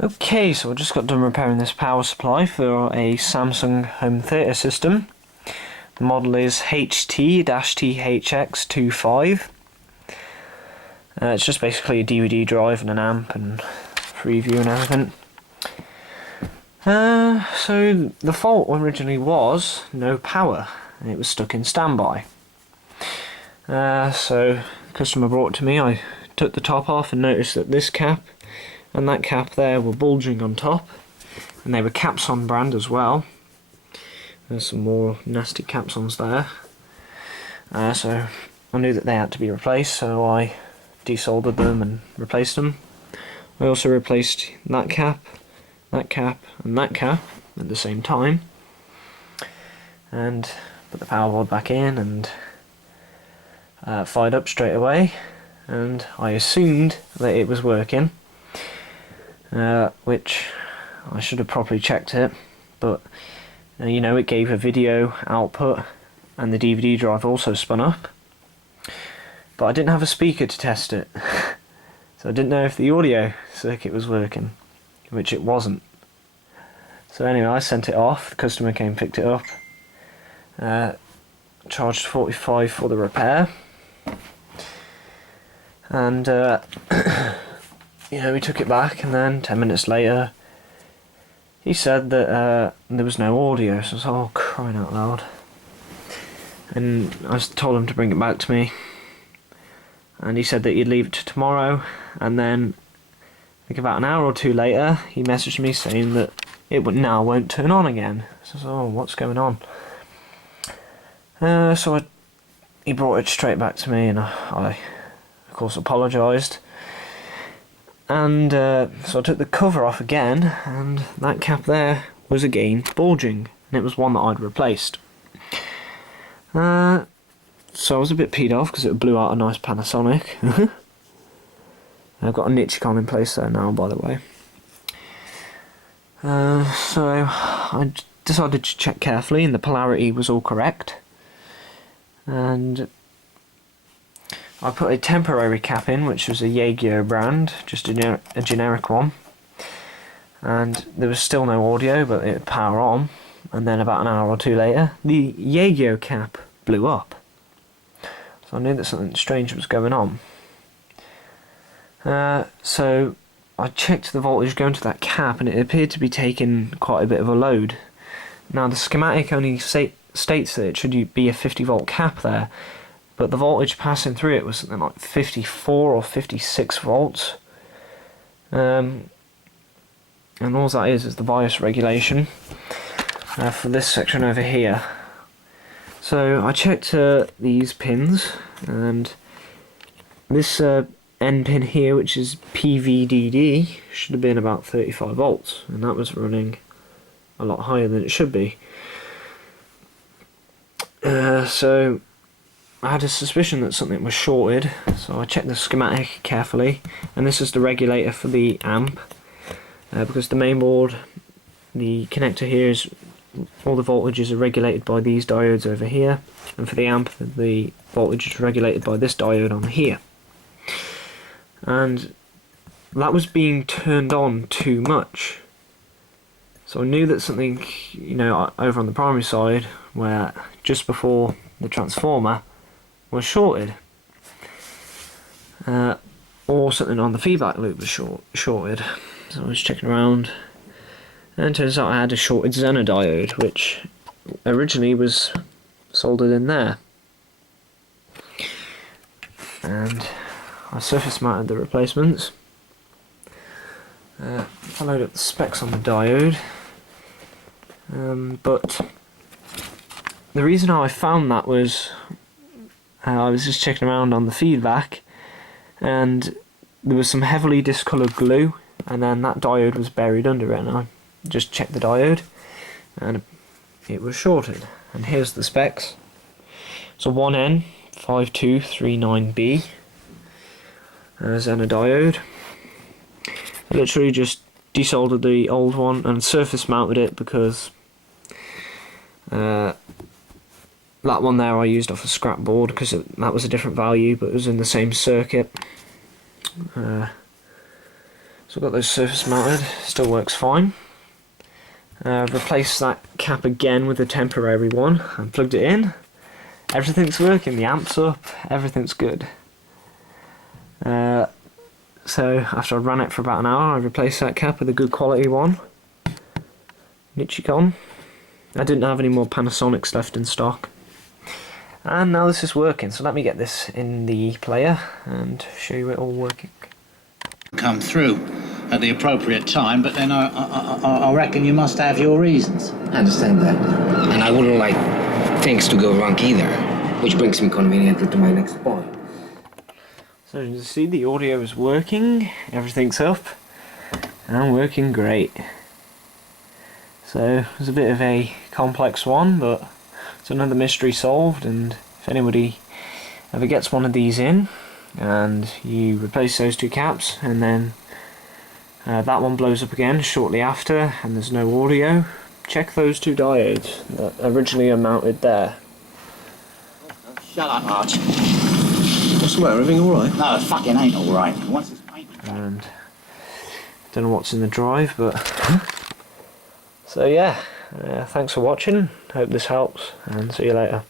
Okay, so I just got done repairing this power supply for a Samsung home theatre system. The model is THX23. It's just basically a DVD drive and an amp and preview and everything. So the fault originally was no power, and it was stuck in standby. So the customer brought it to me. I took the top off and noticed that this cap and that cap there were bulging on top, and they were Capson brand as well. There's some more nasty Capsons there. So I knew that they had to be replaced, so I desoldered them and replaced them. I also replaced that cap, and that cap at the same time, and put the power board back in and fired up straight away, and I assumed that it was working. Which I should have properly checked it, but you know, it gave a video output and the DVD drive also spun up, but I didn't have a speaker to test it, so I didn't know if the audio circuit was working, which it wasn't. So anyway, I sent it off, the customer came, picked it up, charged $45 for the repair, and you know, we took it back, and then 10 minutes later he said that there was no audio. So I was like, oh, crying out loud. And I told him to bring it back to me, and he said that he'd leave it to tomorrow. And then I think about an hour or two later he messaged me saying that it now won't turn on again. So I was like, oh, what's going on? He brought it straight back to me, and I of course apologised. And so I took the cover off again, and that cap there was again bulging, and it was one that I'd replaced. So I was a bit peed off because it blew out a nice Panasonic. I've got a Nichicon in place there now, by the way. So I decided to check carefully, and the polarity was all correct. And I put a temporary cap in, which was a Jaeger brand, just a generic one, and there was still no audio, but it would power on. And then about an hour or two later, the Jaeger cap blew up, so I knew that something strange was going on. So I checked the voltage going to that cap, and it appeared to be taking quite a bit of a load. Now the schematic only states that it should be a 50 volt cap there, but the voltage passing through it was something like 54 or 56 volts. And all that is the bias regulation for this section over here. So I checked these pins, and this end pin here, which is PVDD, should have been about 35 volts, and that was running a lot higher than it should be. So I had a suspicion that something was shorted, so I checked the schematic carefully, and this is the regulator for the amp, because the main board, the connector here, is all the voltages are regulated by these diodes over here, and for the amp the voltage is regulated by this diode on here. And that was being turned on too much, so I knew that something, you know, over on the primary side, where just before the transformer, was shorted, or something on the feedback loop was shorted. So I was checking around, and it turns out I had a shorted Zener diode, which originally was soldered in there. And I surface mounted the replacements, followed up the specs on the diode, but the reason how I found that was I was just checking around on the feedback, and there was some heavily discoloured glue, and then that diode was buried under it, and I just checked the diode, and it was shorted. And here's the specs. So 1N5239B Zener diode. I literally just desoldered the old one and surface mounted it because That one there I used off a scrap board because that was a different value, but it was in the same circuit. So I've got those surface mounted, still works fine. Replaced that cap again with a temporary one and plugged it in. Everything's working, the amp's up, everything's good. So after I ran it for about an hour, I replaced that cap with a good quality one. Nichicon. I didn't have any more Panasonics left in stock. And now this is working, so let me get this in the player and show you it all working. Come through at the appropriate time, but then I reckon you must have your reasons. I understand that. And I wouldn't like things to go wrong either, which brings me conveniently to my next point. So as you can see, the audio is working, everything's up, and working great. So it's a bit of a complex one, but it's another mystery solved, and if anybody ever gets one of these in, and you replace those two caps, and then that one blows up again shortly after, and there's no audio, check those two diodes that originally are mounted there. Shut up, Arch. What's the matter? Everything all right? No, it fucking ain't all right. Once it's painted. And don't know what's in the drive, but so yeah, thanks for watching, hope this helps, and see you later.